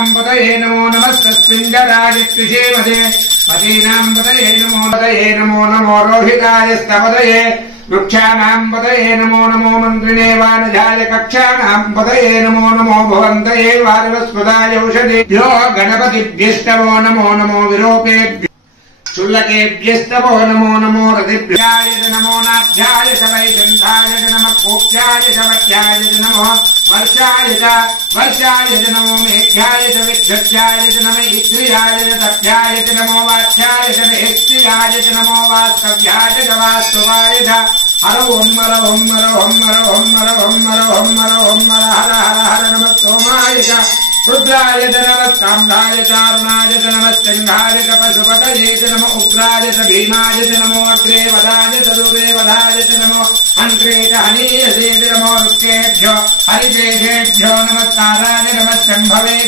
पतीनां पतये नमो नमस्तस्मिङ्गराय कृषेमदे पतीनां पतये नमो नमो रोहिताय स्तपतये वृक्षाणां पतये नमो नमो मन्त्रिणे वानजाय कक्षाणां पतये नमो नमो भवन्तये वारिवस्पदाय औषधेभ्यो गणपतिभ्यस्तवो नमो विरूपेभ्यो शुल्लकेभ्यस्तवो नमो रतिभ्याय नमो नाभ्याय वैकुण्ठाय नमः कोक्ष्याय वक्ष्याय नमो वर्षाय नमो मेघ्याय विघ्नस्याय नमः इन्द्रियाय तभ्याय नमो वाच्याय मेघ्याय नमो वास्तव्याय वास्तवाय हर ओं हर ओं हर ओं हर ओं हर ओं हर ओं हर ओं हर हर हर हर नमः सोमाय रुद्राय नमः ताम्राय चारुणाय नमः सिंहाय पशुपतये नमः उग्राय भीमाय नमो अग्रे वदाय दूरे वदाय नमो अन्त्रे हनीयसे नमो रुक्केभ्यो हरिदेशेभ्यो नमस्काराय नमः शम्भवे